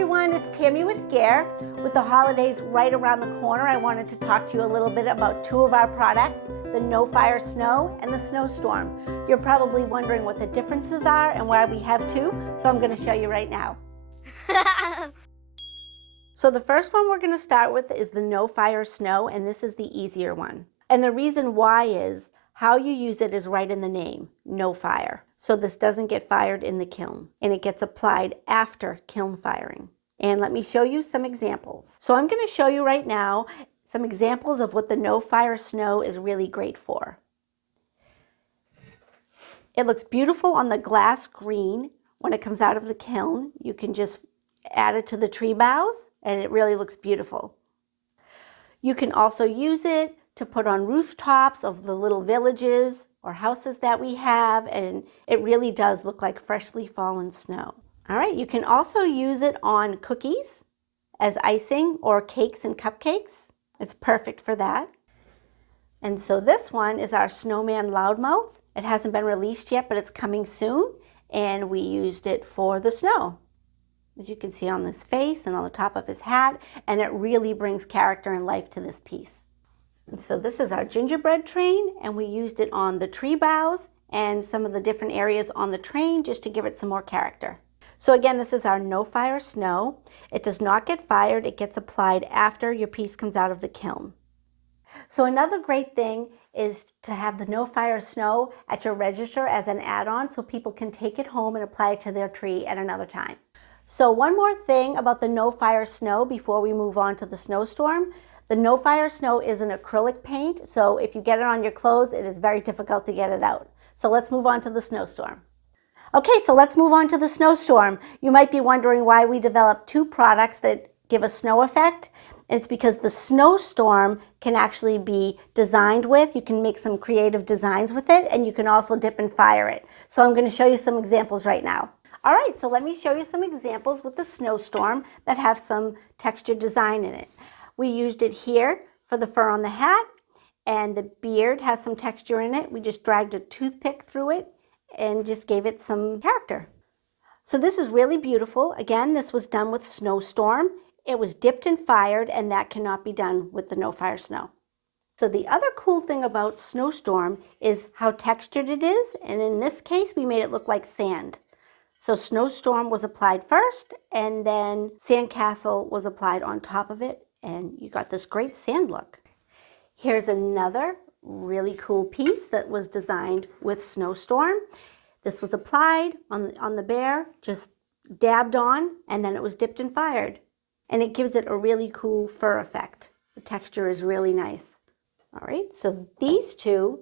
everyone, it's Tammy with Gare. With the holidays right around the corner, I wanted to talk to you a little bit about two of our products, the No Fire Snow and the Snowstorm. You're probably wondering what the differences are and why we have two, so I'm going to show you right now. So the first one we're going to start with is the No Fire Snow, and this is the easier one. And the reason why is how you use it is right in the name, no fire. So this doesn't get fired in the kiln, and it gets applied after kiln firing. And let me show you some examples. So I'm going to show you right now some examples of what the No Fire Snow is really great for. It looks beautiful on the glass green when it comes out of the kiln. You can just add it to the tree boughs, and it really looks beautiful. You can also use it to put on rooftops of the little villages or houses that we have, and it really does look like freshly fallen snow. All right, you can also use it on cookies as icing or cakes and cupcakes. It's perfect for that. And so this one is our Snowman Loudmouth. It hasn't been released yet, but it's coming soon, and we used it for the snow, as you can see on this face and on the top of his hat, and it really brings character and life to this piece. And so this is our gingerbread train, and we used it on the tree boughs and some of the different areas on the train just to give it some more character. So again, this is our No Fire Snow. It does not get fired. It gets applied after your piece comes out of the kiln. So another great thing is to have the No Fire Snow at your register as an add-on so people can take it home and apply it to their tree at another time. So one more thing about the No Fire Snow before we move on to the Snowstorm. The No Fire Snow is an acrylic paint, so if you get it on your clothes, it is very difficult to get it out. So let's move on to the Snowstorm. Okay, so let's move on to the Snowstorm. You might be wondering why we developed two products that give a snow effect. It's because the Snowstorm can actually be designed with. You can make some creative designs with it, and you can also dip and fire it. So I'm going to show you some examples right now. All right, so let me show you some examples with the Snowstorm that have some textured design in it. We used it here for the fur on the hat, and the beard has some texture in it. We just dragged a toothpick through it and just gave it some character. So this is really beautiful. Again, this was done with Snowstorm. It was dipped and fired, and that cannot be done with the No Fire Snow. So the other cool thing about Snowstorm is how textured it is, and in this case, we made it look like sand. So Snowstorm was applied first, and then Sandcastle was applied on top of it, and you got this great sand look. Here's another really cool piece that was designed with Snowstorm. This was applied on the bear, just dabbed on, and then it was dipped and fired. And it gives it a really cool fur effect. The texture is really nice. All right, so these two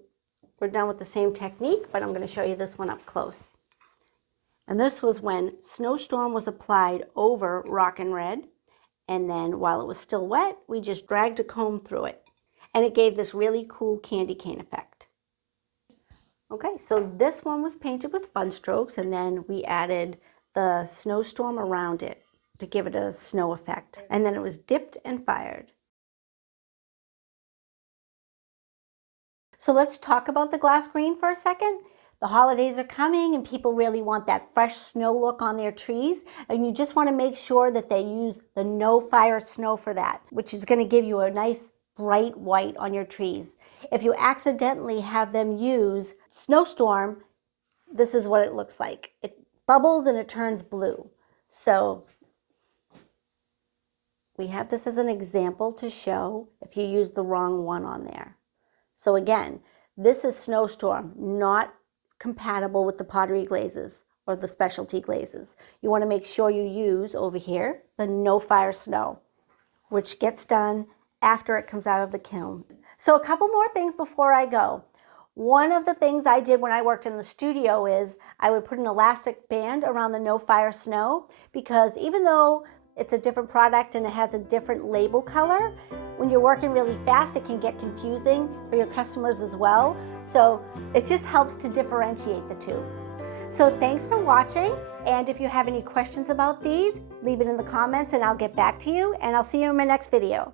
were done with the same technique, but I'm going to show you this one up close. And this was when Snowstorm was applied over Rockin' Red, and then while it was still wet, we just dragged a comb through it. And it gave this really cool candy cane effect. Okay, so this one was painted with Fun Strokes, and then we added the Snowstorm around it to give it a snow effect. And then it was dipped and fired. So let's talk about the glass green for a second. The holidays are coming, and people really want that fresh snow look on their trees, and you just want to make sure that they use the No Fire Snow for that, which is going to give you a nice bright white on your trees. If you accidentally have them use Snowstorm, this is what it looks like. It bubbles and it turns blue. So we have this as an example to show if you use the wrong one on there. So again, this is Snowstorm, not compatible with the pottery glazes or the specialty glazes. You want to make sure you use over here the No Fire Snow, which gets done after it comes out of the kiln. So a couple more things before I go. One of the things I did when I worked in the studio is I would put an elastic band around the No Fire Snow, because even though it's a different product and it has a different label color, when you're working really fast, it can get confusing for your customers as well. So it just helps to differentiate the two. So thanks for watching, and if you have any questions about these, leave it in the comments and I'll get back to you, and I'll see you in my next video.